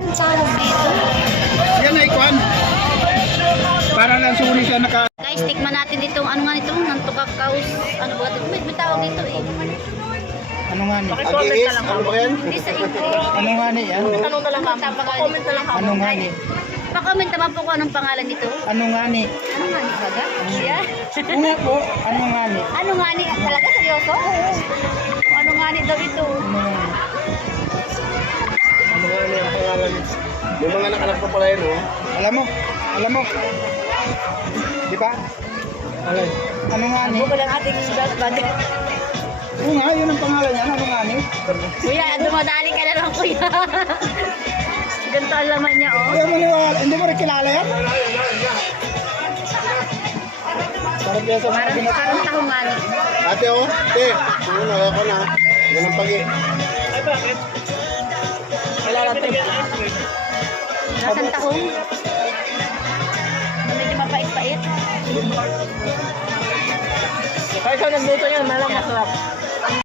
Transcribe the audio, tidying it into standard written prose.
Tawag dito. Yan ay kwan. Para lang suri siya naka... Guys, tikman natin itong ano nga nito, ng tukakaos. Ano ba ito? May tawag dito eh. Ano nga ni? Agis, ano ba yan? Hindi sa English. Ano nga ni? Ano? Tanong na lang kami. Comment na lang kami. Ano nga ni? Pa-comment naman po kung anong pangalan nito. Ano nga ni? Ano nga ni baga? Yeah. Una po, ano nga ni? Ano nga ni? Talaga seryoso? Ano nga ni daw ito? Ano nga ni? Ano nga niya ang pangalan? May mga anak pa pala yun, oh. Alam mo? Alam mo? Di ba? Alay. Ano nga ni? Buko lang ating bad. Oo nga, yun ang pangalan niya. Ano nga ni? Kuya, dumadali ka na lang kuya. Ganito ang laman niya oh. Hindi mo niwala. Hindi mo rin kilala yan? Sarap yan sa mga Parang binat. parang tahungan. Ate, oh. Ate, ano ako na. Ganun pagi. Kilala to. Nasaan tahong? Medyo mapait-pait. Kahit saan nagluto yan, malang masarap.